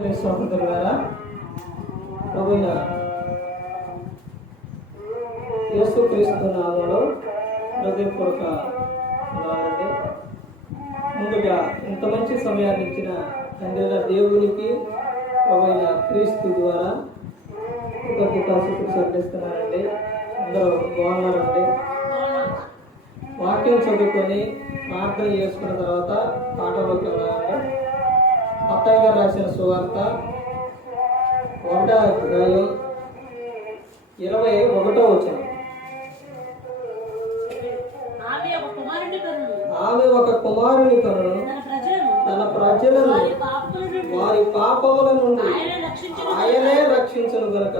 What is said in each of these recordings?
సహోదరులారా, ప్రభువైన యేసుక్రీస్తు నామములో హృదయపూర్వక వందనాలండి. ముందుగా ఇంత మంచి సమయాన్ని ఇచ్చిన తండ్రి దేవునికి ప్రభువైన క్రీస్తు ద్వారా కృతజ్ఞతాస్తుతులు చెల్లిస్తున్నానండి. అందరూ బాగున్నారండి. వాక్యం చదువుకొని ప్రార్థన చేసుకున్న తర్వాత పాటలోకి వెళ్ళాలండి. మత్తయి గారు రాసిన సువార్త 1వ అధ్యాయం 21వ వచనం. ఆమె ఒక కుమారుని కనును తన ప్రజలను వారి పాపముల నుండి ఆయనే రక్షించును గనుక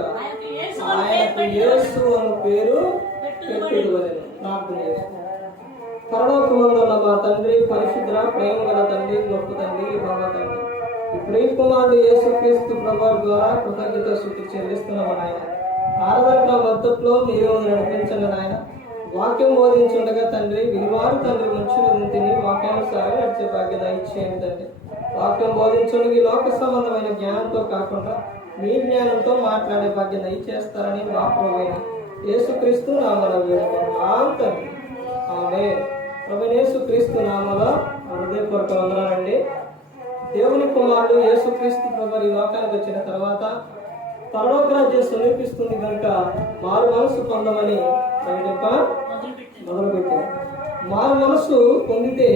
ఆయనకు యేసు అను పేరు పెట్టుదువలెను. ప్రార్థన చేసుకుంటాం. పరలోకమందున్న మా తండ్రి, పరిశుద్ధ ప్రేమ గల తండ్రి, గొప్ప తండ్రి, బాబా తండ్రి, ఈ ప్రియ కుమారుడు యేసుక్రీస్తు ప్రభువు ద్వారా కృతజ్ఞతాస్తుతులు చెల్లిస్తున్నాం నాయన. ఆరాధన మద్దతులో మీరు నడిపించండి నాయన. వాక్యం బోధించుండగా తండ్రి వినివారు తండ్రి మంచులు తిని వాక్యానుసారం నడిచే భాగ్యత ఇచ్చేయండి తండ్రి. వాక్యం బోధించుండగా ఈ లోక సంబంధమైన జ్ఞానంతో కాకుండా మీ జ్ఞానంతో మాట్లాడే భాగ్యత ఇచ్చేస్తారని మా ప్రభువైన యేసుక్రీస్తు నామములో వేడుకుంటున్నాం తండ్రి. ఆమేన్. ప్రభువైన యేసుక్రీస్తు నామములో హృదయపూర్వక వందనాలండి. దేవుని కుమారుడు యేసుక్రీస్తు ప్రభువు ఈ లోకానికి వచ్చిన తర్వాత పరలోక రాజ్యం సమీపిస్తుంది కనుక మారు మనసు పొందమని మొదలుపెట్టారు. మారు మనసు పొందితే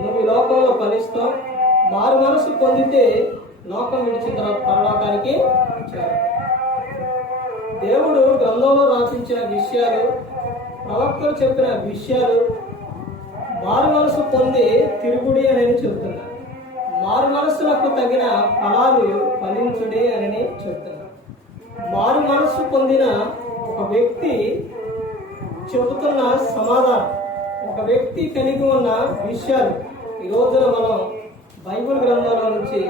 నువ్వు ఈ లోకంలో ఫలిస్తావు. మారు మనసు పొందితే లోకం విడిచిన తర్వాత పరలోకానికి చేరు. దేవుడు గ్రంథంలో రాసించిన విషయాలు, ప్రవక్తలు చెప్పిన విషయాలు మారు మనసు పొంది తిరుగుడి అని చెబుతున్నారు. మారు మనసులకు తగిన ఫలాలు ఫలించుడి అని చెబుతున్నారు. మారు మనసు పొందిన ఒక వ్యక్తి చెబుతున్న సమాధానం, ఒక వ్యక్తి కలిగి ఉన్న విషయాలు ఈ రోజున మనం బైబిల్ గ్రంథంలో నుంచి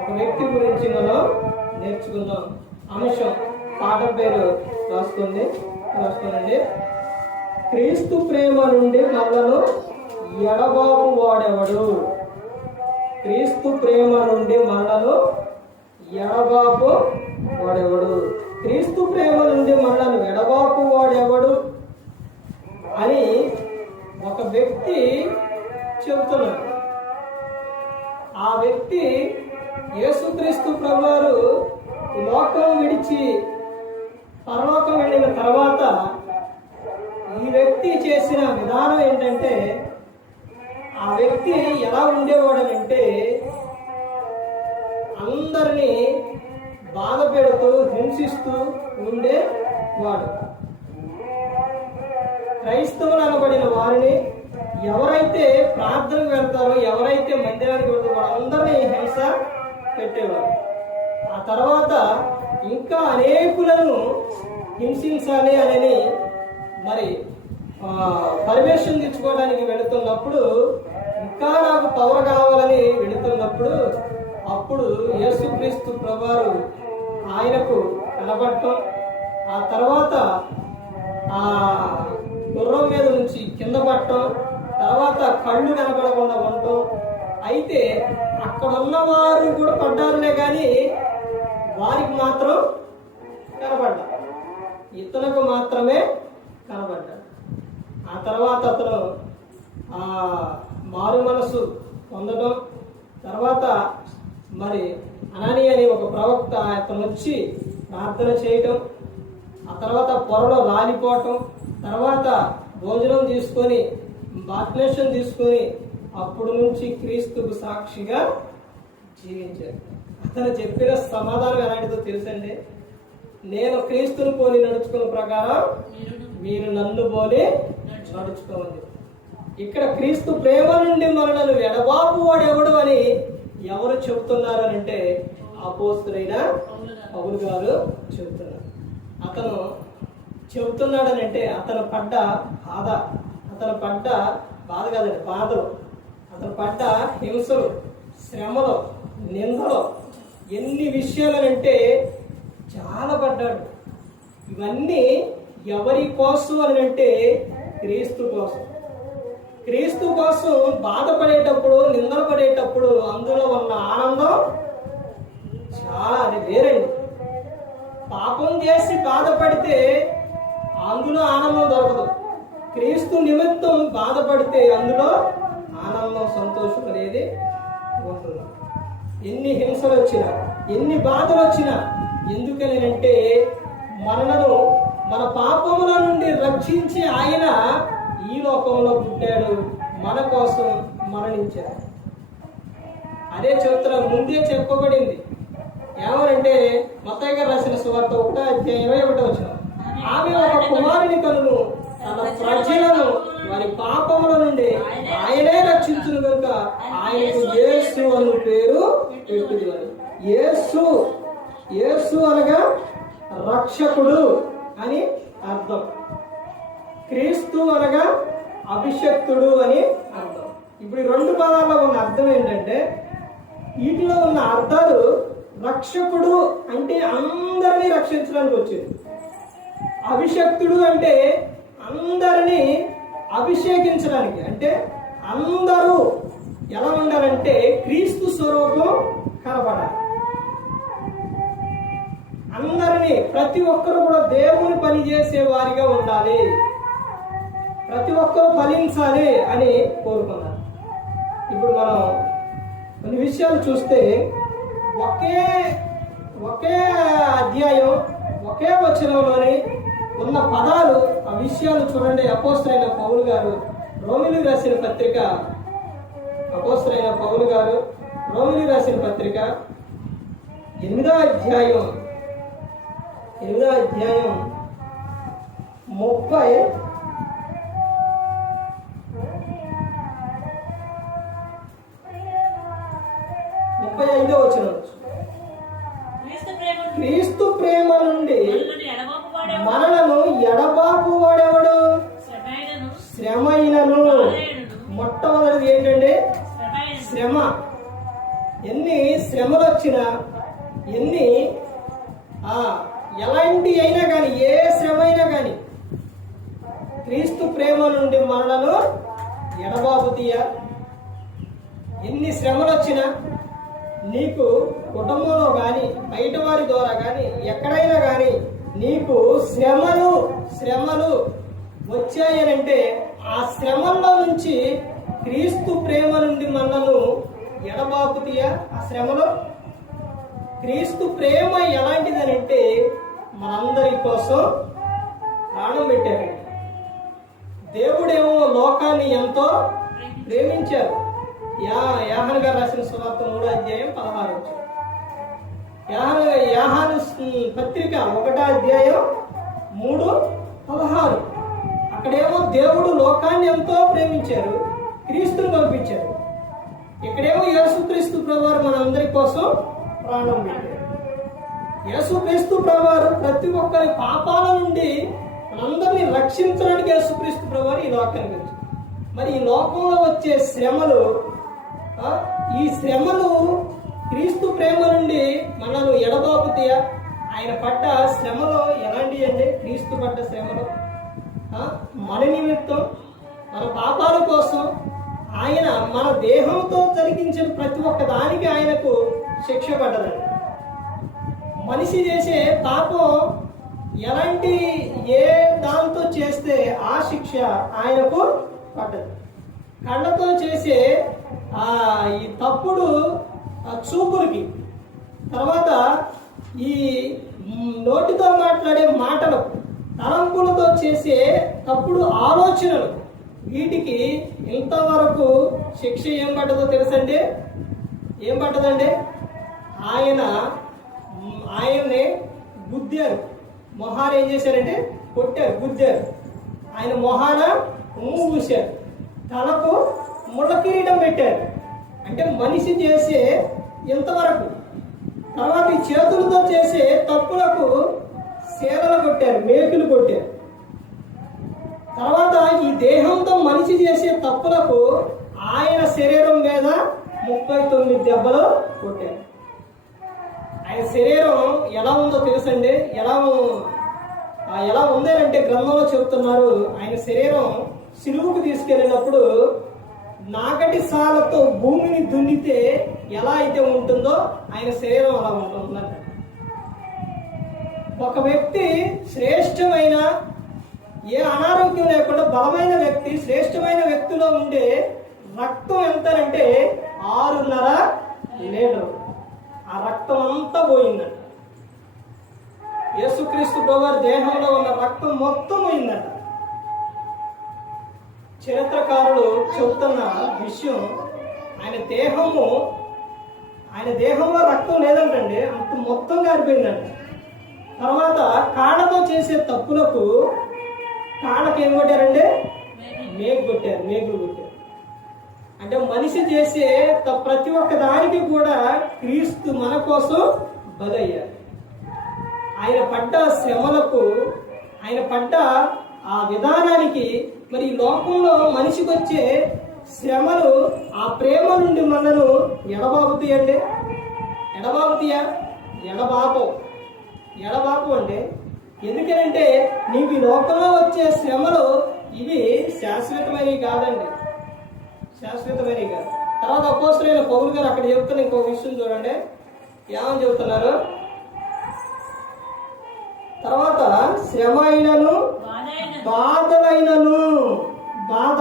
ఒక వ్యక్తి గురించి మనం నేర్చుకుందాం. అంశం పాఠం పేరు రాసుకోనండి. క్రీస్తు ప్రేమ నుండి మనలను ఎడబాపు వాడెవడు? క్రీస్తు ప్రేమ నుండి మనలను ఎడబాపు వాడెవడు? క్రీస్తు ప్రేమ నుండి మనలను ఎడబాపు వాడెవడు అని ఒక వ్యక్తి చెబుతున్నాడు. ఆ వ్యక్తి యేసుక్రీస్తు ప్రభువారు లోకం విడిచి పరలోకం వెళ్ళిన తర్వాత ఈ వ్యక్తి చేసిన విధానం ఏంటంటే, ఆ వ్యక్తి ఎలా ఉండేవాడనంటే అందరినీ బాధ పెడుతూ హింసిస్తూ ఉండేవాడు. క్రైస్తవులు అనబడిన వారిని ఎవరైతే ప్రార్థనకు వెళ్తారో, ఎవరైతే మందిరానికి వెళ్తారో వాళ్ళందరినీ హింస పెట్టేవారు. ఆ తర్వాత ఇంకా అనేకులను హింసించాలి అని మరి పర్మిషన్ తెచ్చుకోవడానికి వెళుతున్నప్పుడు, ఇంకా నాకు పవర్ కావాలని వెళుతున్నప్పుడు అప్పుడు యేసుక్రీస్తు ప్రభువారు ఆయనకు కనబడటం, ఆ తర్వాత ఆ గుర్రం మీద నుంచి కింద పడటం, తర్వాత కళ్ళు కనబడకుండా ఉండటం. అయితే అక్కడ ఉన్నవారు కూడా పడ్డారులే కానీ వారికి మాత్రం కనబడ్డా, ఇతనికి మాత్రమే కనబడ్డాడు. ఆ తర్వాత అతను ఆ మారు మనసు పొందడం, తర్వాత మరి అనాని అని ఒక ప్రవక్త అతను వచ్చి ప్రార్థన చేయటం, ఆ తర్వాత పొరలో రాలిపోవటం, తర్వాత భోజనం తీసుకొని బాప్టిజం తీసుకొని అప్పుడు నుంచి క్రీస్తుకు సాక్షిగా జీవించారు. అతను చెప్పిన సమాధానం ఎలాంటిదో తెలుసండి. నేను క్రీస్తుని పోలి నడుచుకున్న ప్రకారం మీరు నన్ను పోలి నడుచుకోవాలి. ఇక్కడ క్రీస్తు ప్రేమ నుండి మనలను ఎడబాపు వాడెవడు అని ఎవరు చెబుతున్నారు అంటే అపోస్తలుడైన పౌలు గారు చెబుతున్నారు. అతను చెబుతున్నాడనంటే అతను పడ్డ బాధ, అతను పడ్డ బాధ కాదండి, బాధలు, అతను పడ్డ హింసలు, శ్రమలు, నిందలు, ఎన్ని విషయాలనంటే చాలా పడ్డాడు. ఇవన్నీ ఎవరి కోసం అని అంటే క్రీస్తు కోసం. క్రీస్తు కోసం బాధపడేటప్పుడు, నిందలు పడేటప్పుడు అందులో ఉన్న ఆనందం చాలా అది వేరండి. పాపం చేసి బాధపడితే అందులో ఆనందం దొరకదు. క్రీస్తు నిమిత్తం బాధపడితే అందులో ఆనందం, సంతోషం అనేది ఉంటుంది. ఎన్ని హింసలు వచ్చినా, ఎన్ని బాధలు వచ్చినా, ఎందుకనంటే మనలను మన పాపముల నుండి రక్షించి ఆయన ఈ లోకంలో పుట్టాడు, మన కోసం మరణించాడు. అదే చరిత్ర ముందే చెప్పబడింది. ఏమనంటే మత్తయి గారు రాసిన సువార్త 1:21 ఆమె ఒక కుమారుని కనును తన ప్రజలను వారి పాపముల నుండి ఆయనే రక్షించును కనుక ఆయనకు యేసు అను పేరు పెట్టుది అని. యేసు అనగా రక్షకుడు అని అర్థం. క్రీస్తు అనగా అభిషక్తుడు అని అర్థం. ఇప్పుడు ఈ రెండు పదాల్లో ఉన్న అర్థం ఏంటంటే, వీటిలో ఉన్న అర్థాలు రక్షకుడు అంటే అందరినీ రక్షించడానికి వచ్చింది, అభిషక్తుడు అంటే అందరినీ అభిషేకించడానికి, అంటే అందరూ ఎలా ఉండాలంటే క్రీస్తు స్వరూపం కనబడాలి. అందరినీ, ప్రతి ఒక్కరు కూడా దేవుని పని చేసే వారిగా ఉండాలి, ప్రతి ఒక్కరు ఫలించాలి అని కోరుకున్నారు. ఇప్పుడు మనం కొన్ని విషయాలు చూస్తే ఒకే అధ్యాయం, ఒకే వచనంలోని ఉన్న పదాలు, ఆ విషయాలు చూడండి. అపోస్తలుడైన పౌలు గారు రోమీయులకు రాసిన పత్రిక, అపోస్తలుడైన పౌలు గారు రోమీయులకు రాసిన పత్రిక 8వ అధ్యాయం 35వ వచనం, క్రీస్తు ప్రేమ నుండి మనలను ఎడబాపు వాడెవడు? శ్రమైనను. మొట్టమొదటిది ఏంటంటే శ్రమ. ఎన్ని శ్రమలు వచ్చినా, ఎన్ని ఎలాంటి అయినా కానీ, ఏ శ్రమ అయినా కానీ క్రీస్తు ప్రేమ నుండి మనలను ఎడబాపు తీయ. ఎన్ని శ్రమలు వచ్చినా నీకు కుటుంబంలో కానీ, బయట వారి ద్వారా కానీ, ఎక్కడైనా కానీ నీకు శ్రమలు వచ్చాయనంటే ఆ శ్రమల్లో నుంచి క్రీస్తు ప్రేమ నుండి మనను ఎడబాపు తీయ. ఆ శ్రమలో క్రీస్తు ప్రేమ ఎలాంటిదనంటే మనందరి కోసం ప్రాణం పెట్టారండి. దేవుడేమో లోకాన్ని ఎంతో ప్రేమించారు. యోహాను గారు రాసిన సువార్త 3:16. యోహాను పత్రిక 1:3-16. అక్కడేమో దేవుడు లోకాన్ని ఎంతో ప్రేమించారు, క్రీస్తుని పంపించారు. ఇక్కడేమో యేసుక్రీస్తు ప్రభువారు మనందరి కోసం ప్రాణం పెట్టారు. యేసుక్రీస్తు ప్రభువారు ప్రతి ఒక్కరి పాపాల నుండి మనందరినీ రక్షించడానికి యేసుక్రీస్తు ప్రభువారు ఈ లోకానికి వచ్చారు. మరి ఈ లోకంలో వచ్చే శ్రమలు, ఈ శ్రమలు క్రీస్తు ప్రేమ నుండి మనను ఎడబాపుతీయ. ఆయన పడ్డ శ్రమలో ఎలాంటి అంటే, క్రీస్తు పడ్డ శ్రమలో మన నిమిత్తం, మన పాపాల కోసం ఆయన మన దేహంతో జరిగించిన ప్రతి ఒక్క దానికి ఆయనకు శిక్ష పడ్డదండి. మనిషి చేసే పాపం ఎలాంటి, ఏ దాంతో చేస్తే ఆ శిక్ష ఆయనకు పడ్డది. కళ్ళతో చేసే ఈ తప్పుడు చూపులకి, తర్వాత ఈ నోటితో మాట్లాడే మాటలు, తలంపులతో చేసే తప్పుడు ఆలోచనలు, వీటికి ఇంతవరకు శిక్ష ఏం పడ్డదో తెలుసండి? ఏం పడ్డదండి? ఆయన్ని గుద్దారు. మొహాన్ని ఏం చేశారంటే కొట్టారు, గుద్దారు. ఆయన మొహాన ఉమ్ము పూశారు, తలకు ముళ్ళ కిరీటం పెట్టారు. అంటే మనిషి చేసే ఇంతవరకు. తర్వాత ఈ చేతులతో చేసే తప్పులకు శీలలు కొట్టారు, మేకులు కొట్టారు. తర్వాత ఈ దేహంతో మనిషి చేసే తప్పులకు ఆయన శరీరం మీద 39 దెబ్బలు కొట్టారు. ఆయన శరీరం ఎలా ఉందో తెలుసండి? ఎలా ఉందేనంటే గ్రంథంలో చెబుతున్నారు, ఆయన శరీరం సిలువుకు తీసుకెళ్ళినప్పుడు నాగటి సాలతో భూమిని దున్నితే ఎలా అయితే ఉంటుందో ఆయన శరీరం అలా ఉంటుందంట. ఒక వ్యక్తి శ్రేష్టమైన, ఏ అనారోగ్యం లేకుండా బలమైన వ్యక్తి, శ్రేష్టమైన వ్యక్తిలో ఉండే రక్తం ఎంత అంటే 6.5 లీటరు. ఆ రక్తం అంతా పోయిందంట. యేసుక్రీస్తు ప్రభువారి దేహంలో ఉన్న రక్తం మొత్తం పోయిందంట. చరిత్రకారులు చెబుతున్న విషయం, ఆయన దేహంలో రక్తం లేదంటండి, అంత మొత్తం గారిపోయిందంట. తర్వాత కాళ్ళతో చేసే తప్పులకు కాళ్ళకి ఏం కొట్టారండి? మేకులు కొట్టారు. అంటే మనిషి చేసే ప్రతి ఒక్క దానికి కూడా క్రీస్తు మన కోసం బలయ్యారు. ఆయన పడ్డ శ్రమలకు, ఆయన పడ్డ ఆ విధానానికి, మరి ఈ లోకంలో మనిషికి వచ్చే శ్రమలు ఆ ప్రేమ నుండి మనను ఎడబాపుతాయండి. ఎడబాపు అంటే ఎందుకనంటే నీకు ఈ లోకంలో వచ్చే శ్రమలు ఇవి శాశ్వతమైనవి కాదండి, శాశ్వతమైనవి కాదు. తర్వాత అపోస్తలుడైన పౌలు గారు అక్కడ చెప్తున్న ఇంకో విషయం చూడండి, ఏమని చెబుతున్నారు? తర్వాత శ్రమ అయినను బాధలైనను, బాధ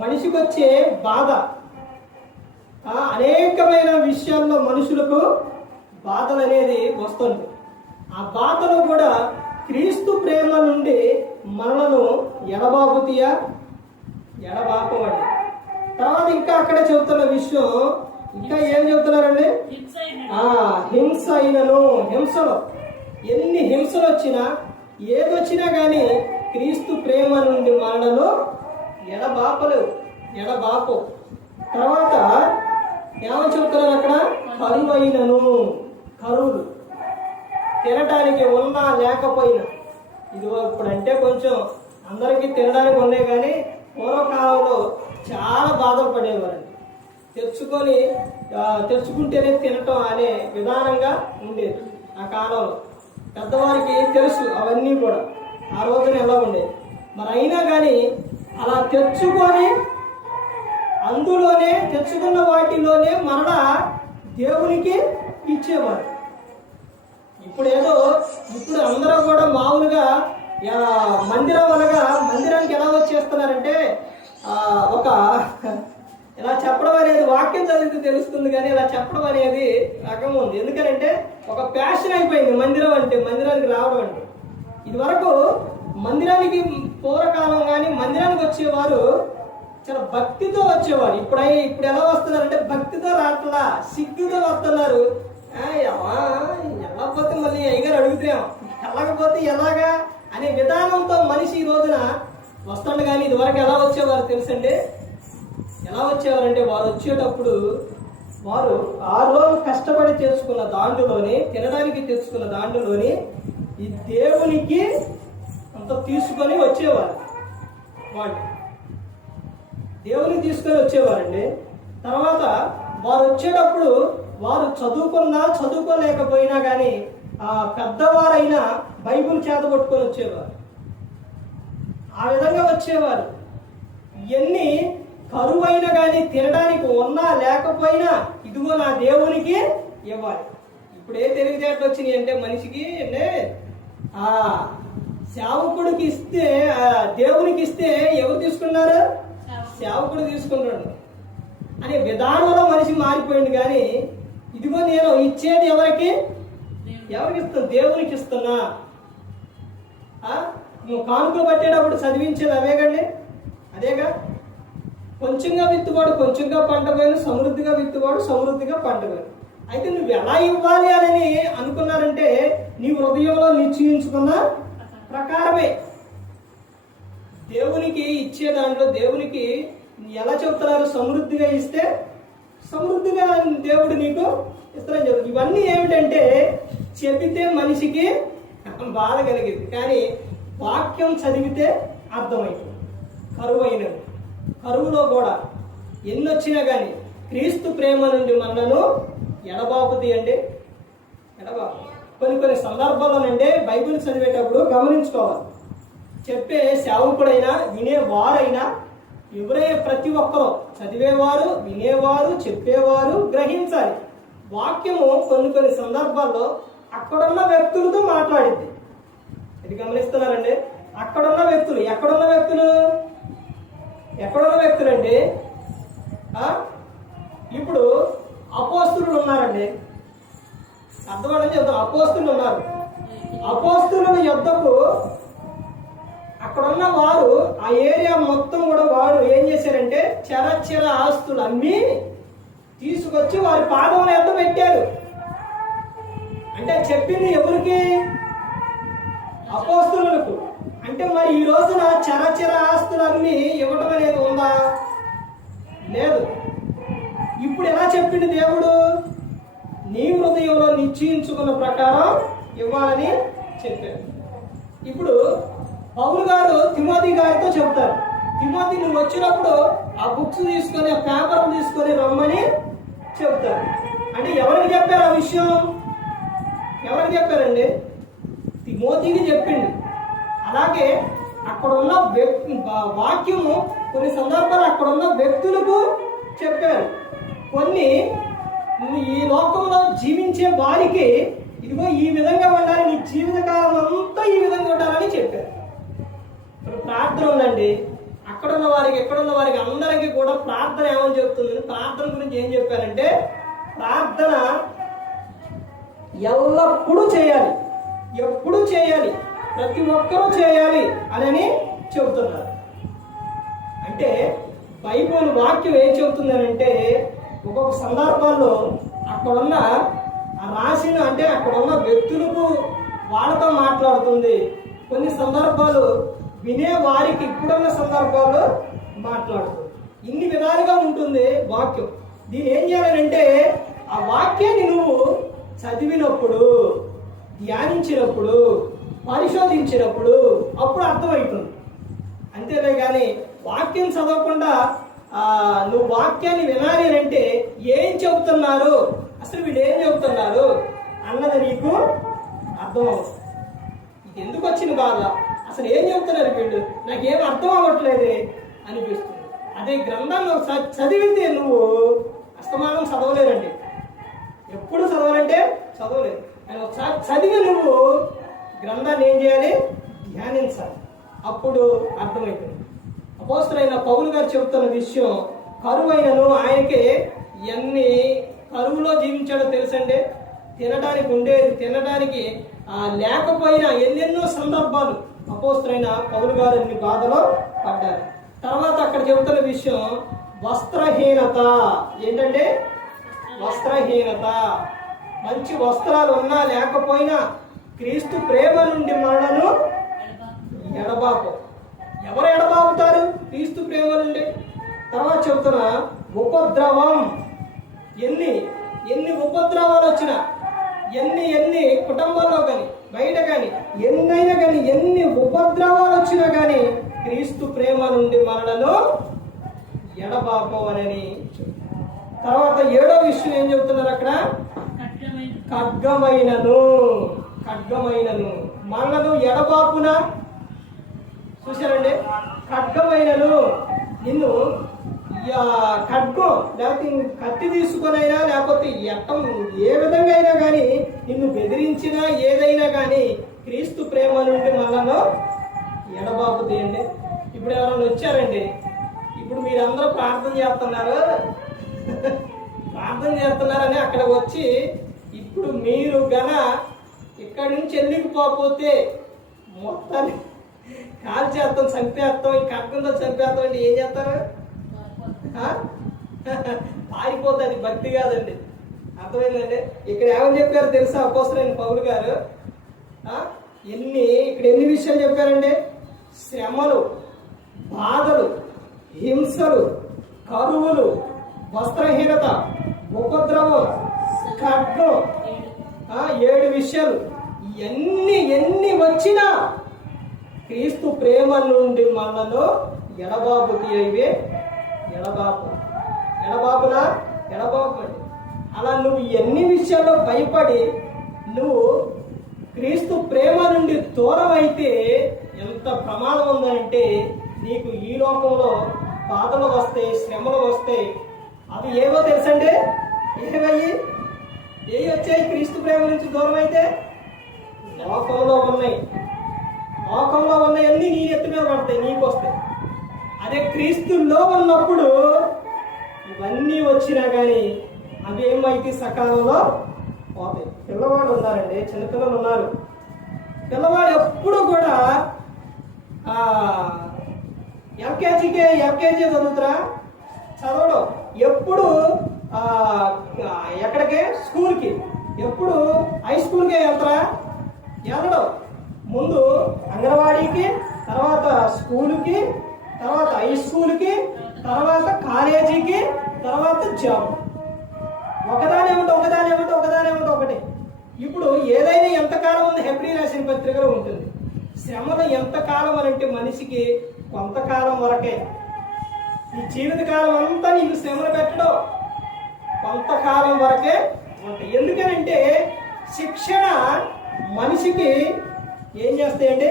మనిషికి వచ్చే బాధ, అనేకమైన విషయాల్లో మనుషులకు బాధలు అనేది వస్తుంది. ఆ బాధలు కూడా క్రీస్తు ప్రేమ నుండి మనలను ఎడబాపవండి. తర్వాత ఇంకా అక్కడ చెబుతున్న విషయం, ఇంకా ఏం చెబుతున్నారండి? హింస అయినను, హింసలో ఎన్ని హింసలు వచ్చినా, ఏదొచ్చినా కానీ క్రీస్తు ప్రేమ నుండి మనలను ఎడబాపు. తర్వాత ఏమని చెబుతున్నారు అక్కడ? కరువులు తినటానికి ఉన్నా లేకపోయినా, ఇది ఇప్పుడంటే కొంచెం అందరికీ తినడానికి ఉన్నాయి, కానీ పూర్వకాలంలో చాలా బాధలు పడేవారండి. తెచ్చుకుంటేనే తినటం అనే విధానంగా ఉండేది ఆ కాలంలో. పెద్దవారికి తెలుసు అవన్నీ కూడా ఆ రోజున ఎలా ఉండేది. మరి అయినా కానీ అలా తెచ్చుకొని అందులోనే, తెచ్చుకున్న వాటిలోనే మరలా దేవునికి ఇచ్చేవారు. ఇప్పుడు అందరూ కూడా మామూలుగా మందిరానికి ఎలా వచ్చేస్తున్నారంటే, ఒక ఇలా చెప్పడం అనేది వాక్యం చదివితే తెలుస్తుంది, కానీ ఇలా చెప్పడం అనేది రకం ఉంది. ఎందుకంటే ఒక ప్యాషన్ అయిపోయింది మందిరానికి రావడం అంటే. ఇది వరకు మందిరానికి పూర్వకాలం కానీ మందిరానికి వచ్చేవారు చాలా భక్తితో వచ్చేవారు. ఇప్పుడు ఎలా వస్తున్నారంటే భక్తితో రావట్లా, సిగ్గుతో వస్తున్నారు. వెళ్ళకపోతే మళ్ళీ అయ్యగారు అడుగుతాం, వెళ్ళకపోతే ఎలాగా అనే విధానంతో మనిషి ఈ రోజున వస్తాడు. కానీ ఇది వరకు ఎలా వచ్చేవారు తెలుసండి? ఎలా వచ్చేవారంటే, వారు వచ్చేటప్పుడు వారు 6 రోజులు కష్టపడి తెచ్చుకున్న దాంట్లోని, తినడానికి తెచ్చుకున్న దాంట్లోని ఈ దేవునికి అంత తీసుకొని వచ్చేవారు. దేవునికి తీసుకొని వచ్చేవారండి. తర్వాత వారు వచ్చేటప్పుడు వారు చదువుకోలేకపోయినా కానీ ఆ పెద్దవారైనా బైబిల్ చేత పట్టుకొని వచ్చేవారు. ఆ విధంగా వచ్చేవారు. ఎన్ని కరువైనా కానీ, తినడానికి ఉన్నా లేకపోయినా, ఇదిగో నా దేవునికి ఇవ్వాలి. ఇప్పుడు ఏ తెలివితేటలు వచ్చినాయి అంటే మనిషికి, సేవకుడికి ఇస్తే, దేవునికి ఇస్తే ఎవరు తీసుకున్నారు? సేవకుడు తీసుకుంటాడు అనే విధానంలో మనిషి మారిపోయింది. కానీ ఇదిగో నేను ఇచ్చేది ఎవరికి ఇస్తాను? దేవునికి ఇస్తున్నా. నువ్వు కానుకలు పట్టేటప్పుడు చదివించేది అదేగా. కొంచెంగా విత్తువాడు కొంచెంగా పంట పోయిన, సమృద్ధిగా విత్తువాడు సమృద్ధిగా పంట పోయిన. అయితే నువ్వు ఎలా ఇవ్వాలి అని అనుకున్నారంటే నీ హృదయంలో నిశ్చయించుకున్న ప్రకారమే దేవునికి ఇచ్చే దాంట్లో దేవునికి ఎలా చెప్తున్నారు? సమృద్ధిగా ఇస్తే సమృద్ధిగా దేవుడు నీకు ఇస్తారని చెప్తారు. ఇవన్నీ ఏమిటంటే చెబితే మనిషికి బాధ కలిగింది, కానీ వాక్యం చదివితే అర్థమైంది. కరువులో కూడా ఎన్ని వచ్చినా కానీ క్రీస్తు ప్రేమ నుండి మనను ఎడబాపుది అండి. కొన్ని సందర్భాల్లోనంటే బైబిల్ చదివేటప్పుడు గమనించుకోవాలి. చెప్పే సేవకుడైనా, వినే వారైనా ఎవరైనా ప్రతి ఒక్కరూ చదివేవారు, వినేవారు, చెప్పేవారు గ్రహించాలి. వాక్యము కొన్ని సందర్భాల్లో అక్కడున్న వ్యక్తులతో మాట్లాడింది. ఇది గమనిస్తున్నారండి? అక్కడున్న వ్యక్తులు ఎక్కడున్న వ్యక్తులండి? ఇప్పుడు అపోస్తులు ఉన్నారండి. అర్థమని చెప్తాం. అపోస్తులు ఉన్నారు. అపోస్తుల యొద్దకు అక్కడున్న వారు, ఆ ఏరియా మొత్తం కూడా వారు ఏం చేశారంటే చరచర ఆస్తులు అమ్మి తీసుకొచ్చి వారి పాదముల యొద్ద పెట్టారు. అంటే చెప్పింది ఎవరికి? అపోస్తులకు. అంటే మరి ఈ రోజున చరచర ఆస్తులు అమ్మి ఇవ్వటం అనేది ఉందా? లేదు. ఇప్పుడు ఎలా చెప్పింది దేవుడు? నీ హృదయంలో నిశ్చయించుకున్న ప్రకారం ఇవ్వాలని చెప్పారు. ఇప్పుడు పౌలు గారు తిమోతి గారితో చెప్తారు, తిమోతి నువ్వు వచ్చినప్పుడు ఆ బుక్స్ తీసుకొని, ఆ పేపర్ తీసుకొని రమ్మని చెప్తారు. అంటే ఎవరికి చెప్పారు ఆ విషయం? ఎవరికి చెప్పారండి? తిమోతికి చెప్పింది. అలాగే అక్కడున్న వాక్యము కొన్ని సందర్భాలు అక్కడున్న వ్యక్తులకు చెప్పారు. కొన్ని ఈ లోకంలో జీవించే వారికి ఇదిగో ఈ విధంగా ఉండాలి, నీ జీవితకాలం అంతా ఈ విధంగా ఉండాలని చెప్పారు. ఇప్పుడు ప్రార్థన ఉందండి. అక్కడున్న వారికి, ఎక్కడున్న వారికి అందరికీ కూడా ప్రార్థన ఏమని చెప్తుంది? ప్రార్థన గురించి ఏం చెప్పారంటే ప్రార్థన ఎల్లప్పుడూ చేయాలి, ఎప్పుడు చేయాలి, ప్రతి ఒక్కరూ చేయాలి అని చెబుతున్నారు. అంటే బైబిల్ వాక్యం ఏం చెబుతుందనంటే ఒక్కొక్క సందర్భాల్లో అక్కడున్న రాసిన అంటే అక్కడున్న వ్యక్తులకు వాళ్ళతో మాట్లాడుతుంది. కొన్ని సందర్భాలు వినే వారికి ఇప్పుడున్న సందర్భాల్లో మాట్లాడుతుంది. ఇన్ని విధాలుగా ఉంటుంది వాక్యం. దీన్ని ఏం చేయాలంటే ఆ వాక్యాన్ని నువ్వు చదివినప్పుడు, ధ్యానించినప్పుడు, పరిశోధించినప్పుడు అప్పుడు అర్థమవుతుంది. అంతేలే కానీ వాక్యం చదవకుండా నువ్వు వాక్యాన్ని వినాలి అంటే ఏం చెబుతున్నారు, అసలు వీళ్ళు ఏం చెబుతున్నారు అన్నది నీకు అర్థం అవుతుంది. ఇది ఎందుకు వచ్చిన బాధ, అసలు ఏం చెబుతున్నారు వీళ్ళు, నాకేం అర్థం అవ్వట్లేదే అనిపిస్తుంది. అదే గ్రంథాన్ని చదివితే నువ్వు అస్తమానం చదవలేరండి. ఎప్పుడు చదవాలంటే చదవలేదు. అని ఒకసారి చదివి నువ్వు గ్రంథాన్ని ఏం చేయాలి? ధ్యానించాలి. అప్పుడు అర్థమవుతుంది. అపోస్తలుడైన పౌలు గారు చెబుతున్న విషయం, కరువైనను ఆయనకి ఎన్ని కరువులో జీవించాడో తెలుసండి. తినడానికి లేకపోయినా ఎన్నెన్నో సందర్భాలు అపోస్తలుడైన పౌలు గారు అన్ని బాధలో పడ్డారు. తర్వాత అక్కడ చెబుతున్న విషయం వస్త్రహీనత. ఏంటంటే వస్త్రహీనత. మంచి వస్త్రాలు ఉన్నా లేకపోయినా క్రీస్తు ప్రేమ నుండి మనలను ఎడబాపు. ఎవరు ఎడబాపుతారు? క్రీస్తు ప్రేమ నుండి. తర్వాత చెబుతున్న ఉపద్రవం. ఎన్ని ఉపద్రవాలు వచ్చినా, ఎన్ని కుటుంబంలో కానీ బయట కానీ ఎన్నైనా కానీ ఎన్ని ఉపద్రవాలు వచ్చినా కానీ క్రీస్తు ప్రేమ నుండి మనలను ఎడబాపవనని. తర్వాత 7వ విషయం ఏం చెబుతున్నారు అక్కడ? ఖడ్గమైనను మనలను ఎడబాపున. చూశారండి? ఖడ్గమైనను నిన్ను ఖడ్గం లేకపోతే కత్తి తీసుకునైనా లేకపోతే ఏ విధంగా అయినా కానీ నిన్ను బెదిరించినా ఏదైనా కానీ క్రీస్తు ప్రేమ నుండి మనలను ఎడబాపుతాయండి. ఇప్పుడు ఎవరైనా వచ్చారండి, ఇప్పుడు మీరందరూ ప్రార్థన చేస్తున్నారని అక్కడ వచ్చి ఇప్పుడు మీరు ఇక్కడి నుంచి వెళ్ళిపోతే మొత్తాన్ని కాల్ చేస్తాం, చంపేస్తాం, ఈ ఖడ్గంతో చంపేస్తాం అంటే ఏం చేస్తారు? పారిపోతుంది. భక్తి కాదండి. అర్థమైందండి? ఇక్కడ ఏమని చెప్పారు తెలుసా అపోస్తలుడైన పౌలు గారు? ఇక్కడ ఎన్ని విషయాలు చెప్పారండి? శ్రమలు, బాధలు, హింసలు, కరువులు, వస్త్రహీనత, ఉపద్రవం, ఖడ్గం, 7 విషయాలు. ఎన్ని వచ్చినా క్రీస్తు ప్రేమ నుండి మనలో ఎడబాపుతి అయ్యే. ఎడబాపునా? ఎడబాపండి. అలా నువ్వు ఎన్ని విషయాల్లో భయపడి నువ్వు క్రీస్తు ప్రేమ నుండి దూరం అయితే ఎంత ప్రమాదం ఉందంటే నీకు ఈ లోకంలో బాధలు వస్తాయి, శ్రమలు వస్తాయి. అవి ఏవో తెలుసండి, ఏవి వచ్చాయి క్రీస్తు ప్రేమ నుంచి దూరం అయితే? లోకంలో ఉన్నాయి. లోకంలో ఉన్నాయన్నీ నీ ఎత్తు మీద పడతాయి, నీకు వస్తాయి. అదే క్రీస్తుల్లో ఉన్నప్పుడు ఇవన్నీ వచ్చినా కానీ అవి ఏమైతే సకాలంలో పోతాయి. పిల్లవాడు ఉన్నారండి, చిన్నపిల్లలు ఉన్నారు. పిల్లవాడు ఎప్పుడు కూడా ఎల్కేజీ చదువుతురా, చదవడం. ఎప్పుడు ఎక్కడికి? స్కూల్కి. ఎప్పుడు హై స్కూల్కే వెళ్తారా? వెళ్ళడం. ముందు అంగన్వాడీకి, తర్వాత స్కూల్కి, తర్వాత హై స్కూల్కి, తర్వాత కాలేజీకి, తర్వాత జాబ్. ఒకదానేమిటి ఒకటి. ఇప్పుడు ఏదైనా ఎంతకాలం ఉంది? హెబ్రీ రాసిన పత్రికలో ఉంటుంది. శ్రమలు ఎంతకాలం అంటే మనిషికి కొంతకాలం వరకే. ఈ జీవితకాలం అంతా నీకు శ్రమలు పెట్టడం కొంతకాలం వరకే ఉంటాయి. ఎందుకనంటే శిక్షణ మనిషికి ఏం చేస్తాయండి?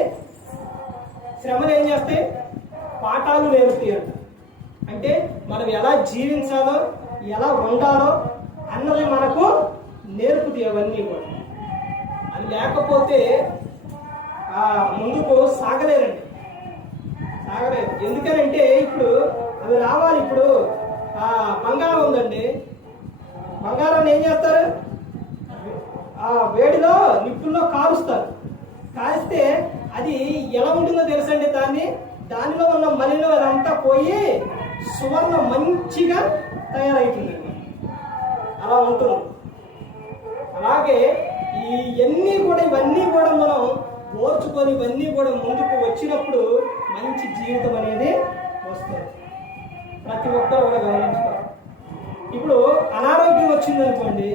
శ్రమలు ఏం చేస్తాయి? పాఠాలు నేర్పుతాయి అంట. అంటే మనం ఎలా జీవించాలో, ఎలా ఉండాలో అన్నది మనకు నేర్పుతాయి అవన్నీ కూడా. అది లేకపోతే ముందుకు సాగలేరు. ఎందుకనంటే ఇప్పుడు అవి రావాలి. ఇప్పుడు బంగారం ఉందండి, బంగారాన్ని ఏం చేస్తారు? వేడిలో నిప్పుల్లో కాలుస్తారు. కాలిస్తే అది ఎలా ఉంటుందో తెలుసండి? దానిలో ఉన్న మలిలో అదంతా పోయి సువర్ణ మంచిగా తయారవుతుందండి. అలా ఉంటుంది. అలాగే ఇవన్నీ కూడా మనం ఓర్చుకొని ఇవన్నీ కూడా ముందుకు వచ్చినప్పుడు మంచి జీవితం అనేది వస్తుంది. ప్రతి ఒక్కరు కూడా గమనించుకోవాలి. ఇప్పుడు అనారోగ్యం వచ్చింది అనుకోండి,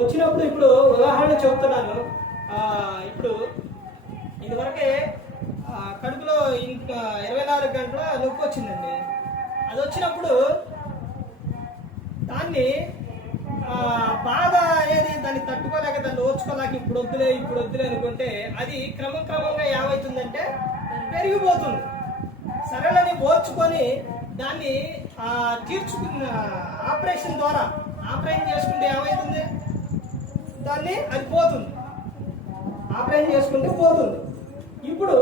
వచ్చినప్పుడు ఇప్పుడు ఉదాహరణ చెప్తున్నాను. ఇప్పుడు ఇదివరకే కడుపులో ఇంకా 24 గంటల నొప్పి వచ్చిందండి. అది వచ్చినప్పుడు దాన్ని బాధ అనేది దాన్ని తట్టుకోలేక, దాన్ని ఓర్చుకోలేక ఇప్పుడు వద్దులే అనుకుంటే అది క్రమంగా ఏమవుతుందంటే పెరిగిపోతుంది. సరేలని ఓర్చుకొని దాన్ని తీర్చుకున్న ఆపరేషన్ చేసుకుంటే ఏమవుతుంది? అది పోతుంది. ఆపరేషన్ చేసుకుంటే పోతుంది. ఇప్పుడు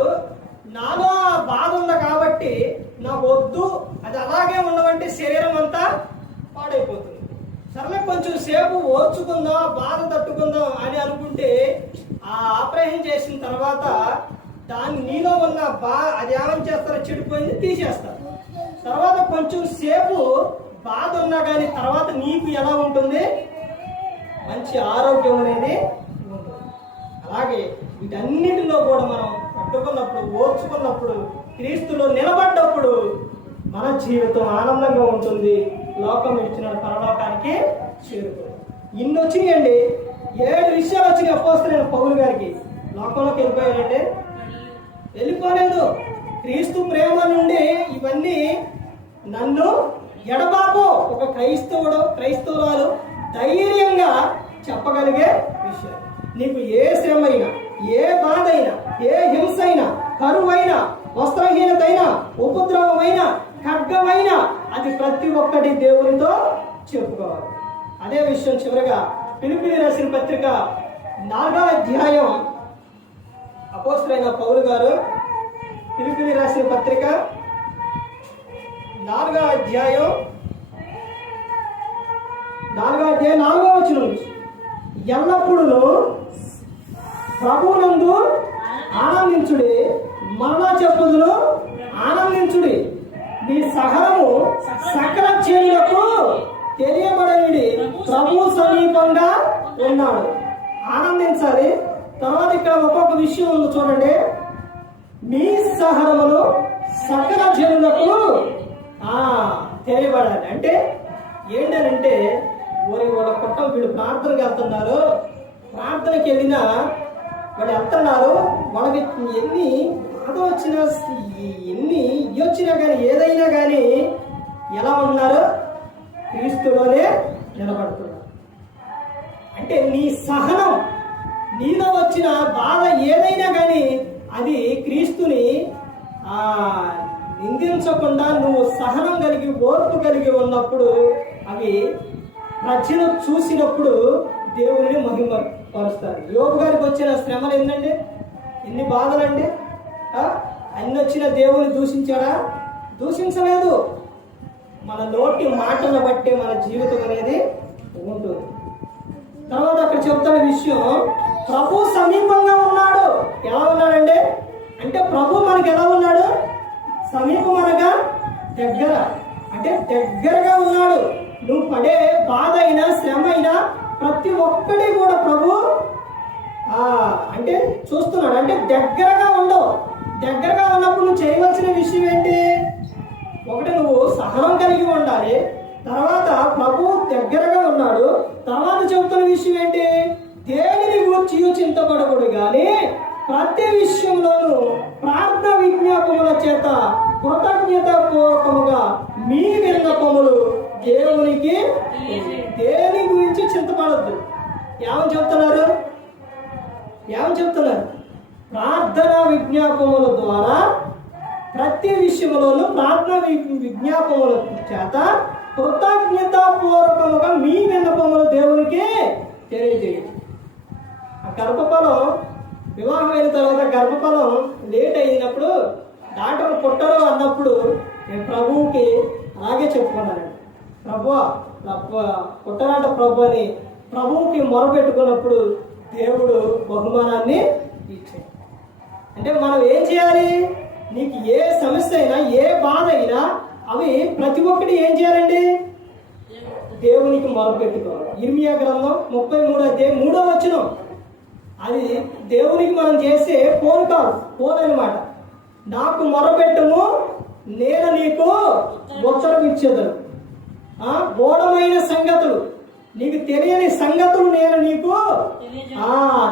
నాలో బాధ ఉంది కాబట్టి నాకు వద్దు, అది అలాగే ఉండవంటే శరీరం అంతా పాడైపోతుంది. సరే కొంచెం సేపు ఓర్చుకుందాం, బాధ తట్టుకుందాం అని అనుకుంటే ఆ ఆపరేషన్ చేసిన తర్వాత నీలో ఉన్న అది ఏమని చేస్తారో చెడిపోయింది తీసేస్తారు. తర్వాత కొంచెం సేపు బాధ ఉన్నా కానీ తర్వాత నీకు ఎలా ఉంటుంది? మంచి ఆరోగ్యం అనేది ఉంటుంది. అలాగే వీటన్నిటిలో కూడా మనం పట్టుకున్నప్పుడు, ఓర్చుకున్నప్పుడు, క్రీస్తులో నిలబడ్డప్పుడు మన జీవితం ఆనందంగా ఉంటుంది. లోకం ఇచ్చిన పరలోకానికి చేరుతుంది. ఇన్ని వచ్చినాయండి, 7 విషయాలు వచ్చినాయి అపోస్తలుడైన పౌలు గారికి. లోకంలోకి వెళ్ళిపోయాడంటే వెళ్ళిపోలేదు. క్రీస్తు ప్రేమ నుండి ఇవన్నీ నన్ను ఎడబాపు ఒక క్రైస్తవురాలు ధైర్యంగా చెప్పగలిగే విషయం. నీకు ఏ శ్రమ అయినా, ఏ బాధ అయినా, ఏ హింస అయినా, కరువైనా, వస్త్రహీనతైనా, ఉపద్రవమైనా, ఖడ్గమైనా అది ప్రతి ఒక్కటి దేవునితో చెప్పుకోవాలి. అదే విషయం చివరిగా ఫిలిప్పీయులకు రాసిన పత్రిక 4వ అధ్యాయం అపోస్తలుడైన పౌలు గారు ఫిలిప్పీయులకు రాసిన పత్రిక 4వ అధ్యాయం 4వ వచనం నుంచి ఎల్లప్పుడూ ప్రభువునందు ఆనందించుడి, మరలా చెప్పుదును ఆనందించుడి, మీ సహనము సకల చేయులకు తెలియబడనిది, ప్రభు సమీపంగా ఉన్నాడు. ఆనందించాలి. తర్వాత ఇక్కడ ఒక్కొక్క విషయం ఉంది చూడండి. మీ సహనమును సకల జనులకు తెలియబడాలి. అంటే ఏంటనంటే వాళ్ళ కుటుంబం వీళ్ళు ప్రార్థనకి వెళ్తున్నారు, ప్రార్థనకి వెళ్ళినా వాళ్ళు వెళ్తున్నారు, వాళ్ళకి ఎన్ని బాధ వచ్చినా, ఎన్ని వచ్చినా కానీ, ఏదైనా కానీ ఎలా ఉన్నారు? క్రీస్తులోనే నిలబడుతున్నారు. అంటే నీ సహనం, నీలో వచ్చిన బాధ ఏదైనా కానీ అది క్రీస్తుని నిందించకుండా నువ్వు సహనం కలిగి ఓర్పు కలిగి ఉన్నప్పుడు అవి ప్రజలు చూసినప్పుడు దేవుని మహిమ పరుస్తారు. యోబు గారికి వచ్చిన శ్రమలు ఏంటండి? ఎన్ని బాధలండి? అన్ని వచ్చిన దేవుని దూషించాడా? దూషించలేదు. మన నోటి మాటలను బట్టి మన జీవితం అనేది ఉంటుంది. తర్వాత అక్కడ చెప్తున్న విషయం, ప్రభు సమీపంగా ఉన్నాడు. ఎలా ఉన్నాడండి అంటే ప్రభు మనకి ఎలా ఉన్నాడు? సమీపం అనగా దగ్గర, అంటే దగ్గరగా ఉన్నాడు. నువ్వు పడే బాధ అయినా శ్రమ అయినా ప్రతి ఒక్కటి కూడా ప్రభు అంటే చూస్తున్నాడు. అంటే దగ్గరగా ఉండవు. దగ్గరగా ఉన్నప్పుడు నువ్వు చేయవలసిన విషయం ఏంటి? ఒకటి, నువ్వు సహనం కలిగి ఉండాలి. తర్వాత ప్రభు దగ్గరగా ఉన్నాడు. తర్వాత చెబుతున్న విషయం ఏంటి? దేనిని గురించి చింతపడకూడదు కానీ ప్రతి విషయంలోనూ ప్రార్థన విజ్ఞాపముల చేత కృతజ్ఞతాపూర్వకముగా మీ విన్నపములు దేవునికి. దేని గురించి చింతపడద్దు. ఏమని చెప్తున్నారు? ప్రార్థన విజ్ఞాపముల ద్వారా ప్రతి విషయంలోనూ ప్రార్థన విజ్ఞాపముల చేత కృతజ్ఞతాపూర్వకముగా మీ విన్నపములు దేవునికి తెలియజేయండి. ఆ గర్భఫలం, వివాహం అయిన తర్వాత గర్భఫలం లేట్ అయినప్పుడు డాక్టర్ పుట్టరు అన్నప్పుడు నేను ప్రభువుకి అలాగే చెప్పుకున్నానండి. పుట్టరాట ప్రభు అని ప్రభువుకి మొరపెట్టుకున్నప్పుడు దేవుడు బహుమానాన్ని ఇచ్చాడు. అంటే మనం ఏం చేయాలి? నీకు ఏ సమస్య అయినా ఏ బాధ అయినా అవి ప్రతి ఒక్కటి ఏం చేయాలండి? దేవునికి మొరపెట్టుకోవాలి. ఇర్మియా గ్రంథం 33:3 అది దేవునికి మనం చేసే ఫోన్ కాల్, ఫోన్ అనమాట. నాకు మొరపెట్టుము, నేను నీకు ఉత్తరం ఇచ్చేదను. గూఢమైన సంగతులు, నీకు తెలియని సంగతులు నేను నీకు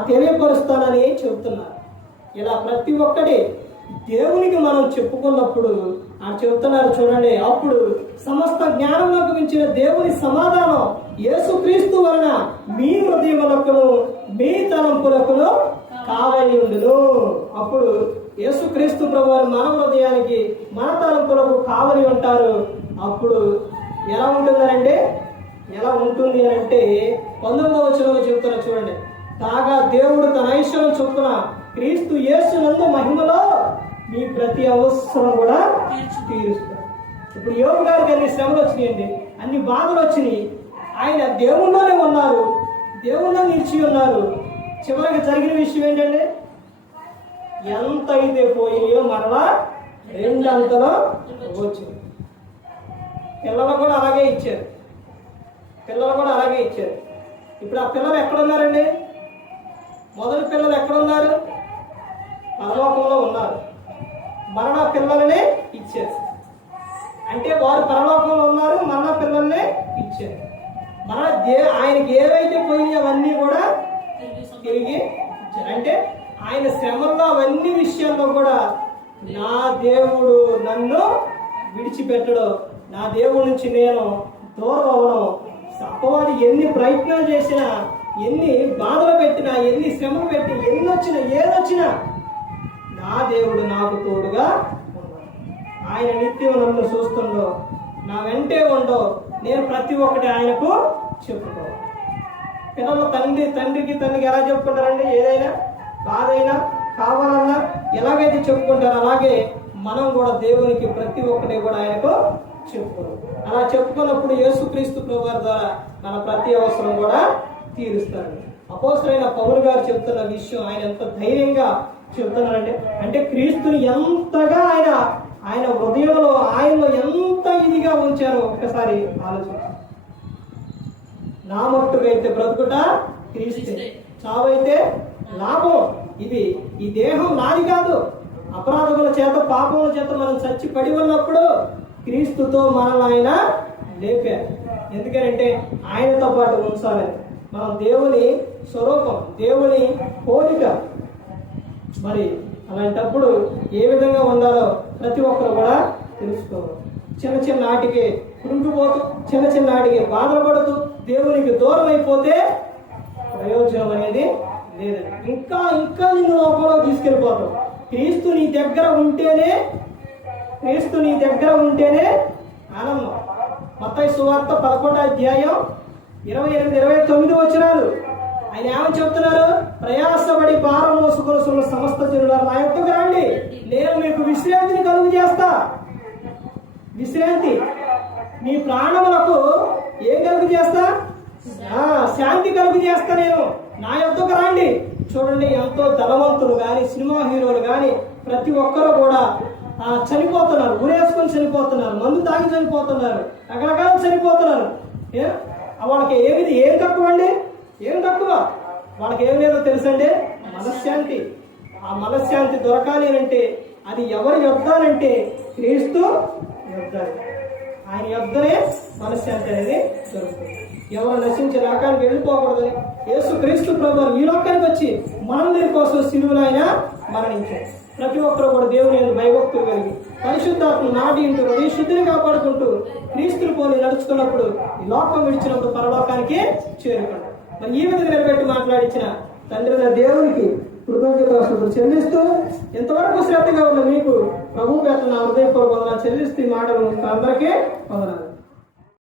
తెలియపరుస్తానని చెబుతున్నారు. ఇలా ప్రతి ఒక్కటి దేవునికి మనం చెప్పుకున్నప్పుడు చెబుతున్నారు చూడండి. అప్పుడు సమస్త జ్ఞానంలోకి మించిన దేవుని సమాధానం యేసుక్రీస్తు వలన మీ హృదయములకును మీ తలంపులకును కావలి ఉండును. అప్పుడు యేసుక్రీస్తు ప్రభువు మన హృదయానికి మన తలంపులకు కావలి ఉంటారు. అప్పుడు ఎలా ఉంటుందంటే, ఎలా ఉంటుంది అంటే 19వ వచనంలో చెప్తున్నారు చూడండి. కాగా దేవుడు తన ఐశ్వర్యం చొప్పున క్రీస్తు యేసునందు మహిమలో మీ ప్రతి అవసరం కూడా తీరుస్తారు. ఇప్పుడు యోబు గారికి అన్ని శ్రమలు వచ్చినాయండి, అన్ని బాధలు వచ్చినాయి. ఆయన దేవుళ్ళలోనే ఉన్నారు, దేవుళ్ళో నిలిచి ఉన్నారు. చివరికి జరిగిన విషయం ఏంటంటే, ఎంత అయితే పోయినాయో మరలా 2 అంతలో వచ్చింది. పిల్లలు కూడా అలాగే ఇచ్చారు. ఇప్పుడు ఆ పిల్లలు ఎక్కడున్నారండి? మొదటి పిల్లలు ఎక్కడున్నారు? పరలోకంలో ఉన్నారు. మరణ పిల్లలనే ఇచ్చారు. అంటే వారు పరలోకంలో ఉన్నారు, మరణ పిల్లల్నే ఇచ్చారు. ఆయనకి ఏవైతే పోయినాయి అవన్నీ కూడా తిరిగి ఇచ్చారు. అంటే ఆయన శ్రమల్లో అవన్నీ విషయాల్లో కూడా నా దేవుడు నన్ను విడిచిపెట్టడు, నా దేవుడి నుంచి నేను దూరం అవ్వను. అపవాది ఎన్ని ప్రయత్నాలు చేసినా, ఎన్ని బాధలు పెట్టినా, ఎన్ని శ్రమలు పెట్టి, ఎన్ని వచ్చినా ఏదొచ్చినా నా దేవుడు నాకు తోడుగా ఉన్నాడు. ఆయన నిత్యం నన్ను చూస్తుండో, నా వెంటే ఉండో, నేను ప్రతి ఒక్కటి ఆయనకు చెప్పుకోవాలి. పిల్లలు తండ్రికి ఎలా చెప్పుకుంటారండి? ఏదైనా బాధైనా కావాలన్నా ఎలాగైతే చెప్పుకుంటారో అలాగే మనం కూడా దేవునికి ప్రతి ఒక్కటి కూడా ఆయనకు చెప్పుకోవాలి. అలా చెప్పుకున్నప్పుడు యేసుక్రీస్తు ప్రభువారి ద్వారా మన ప్రతి అవసరం కూడా తీరుస్తాడు. అపోస్తలుడైన పౌలు గారు చెప్తున్న విషయం ఆయన ఎంత ధైర్యంగా చెప్తున్నారంటే, అంటే క్రీస్తుని ఎంతగా ఆయన హృదయంలో ఆయనలో ఎంత ఇదిగా ఉంచారో ఒక్కసారి ఆలోచించారు. నా మట్టుకైతే బ్రతుకుట క్రీస్తే, చావైతే లాభం. ఈ దేహం నాది కాదు. అపరాధముల చేత పాపముల చేత మనం చచ్చి పడి ఉన్నప్పుడు క్రీస్తుతో మనల్ని ఆయన లేపారు. ఎందుకంటే ఆయనతో పాటు ఉంచాలని. మనం దేవుని స్వరూపం, దేవుని పోలిక. మరి అలాంటప్పుడు ఏ విధంగా ఉండాలో ప్రతి ఒక్కరు కూడా తెలుసుకోవాలి. చిన్న ఆటికి కృంగిపోతూ, చిన్న ఆటికి బాధపడుతూ దేవునికి దూరం అయిపోతే ప్రయోజనం అనేది లేదండి. ఇంకా నిన్ను లోపల తీసుకెళ్ళిపోతావు. క్రీస్తు నీ దగ్గర ఉంటేనే క్రీస్తు నీ దగ్గర ఉంటేనే ఆనందం. మత్తయి సువార్త 11వ అధ్యాయం 28-29 వచనాలు ఆయన ఏమని చెప్తున్నారు? ప్రయాసపడి భారం మోసుకొనుచున్న సమస్త జనులారా నా యొద్దకు రండి, నేను మీకు విశ్రాంతిని కలుగు చేస్తా. విశ్రాంతి, మీ ప్రాణములకు ఏం కలుగు చేస్తా? శాంతి కలుగు చేస్తా. నేను నా యొద్దకు రండి. చూడండి, ఎంతో ధనవంతులు కానీ సినిమా హీరోలు కానీ ప్రతి ఒక్కరు కూడా చనిపోతున్నారు, ఉరేసుకొని చనిపోతున్నారు, మందు తాగి చనిపోతున్నారు, రకరకాల చనిపోతున్నారు. వాళ్ళకి ఏం తక్కువ అండి? ఏం తక్కువ? వాళ్ళకి ఏం లేదో తెలుసండి? మనశ్శాంతి. ఆ మనశ్శాంతి దొరకాలి అంటే అది ఎవరు యొద్దానంటే క్రీస్తు యొద్దాలి. ఆయన యొద్దనే మనశ్శాంతి అనేది దొరుకుతుంది. ఎవరు నశించే లోకానికి వెళ్ళిపోకూడదని యేసు క్రీస్తు ప్రభువు ఈ లోకానికి వచ్చి మనందరి కోసం సిలువలో ఆయన మరణించారు. ప్రతి ఒక్కరు కూడా దేవుని యందు భయభక్తులు కలిగి పరిశుద్ధాత్మను నాటి ఇంటూ హృదయ శుద్ధిని కాపాడుకుంటూ క్రీస్తుని పోలి నడుచుకున్నప్పుడు ఈ లోకం విడిచినప్పుడు పరలోకానికి చేరుకుంటారు. మరి ఈ విధంగా నిలబెట్టి మాట్లాడించిన తండ్రి దేవునికి కృతజ్ఞతాస్తుతులు చెల్లిస్తూ ఎంతవరకు శ్రద్ధగా ఉన్న మీకు ప్రభు పేద నా హృదయపూర్వక వందనాలు చెల్లిస్తూ ఈ మాటలు అందరికీ వందనాలు.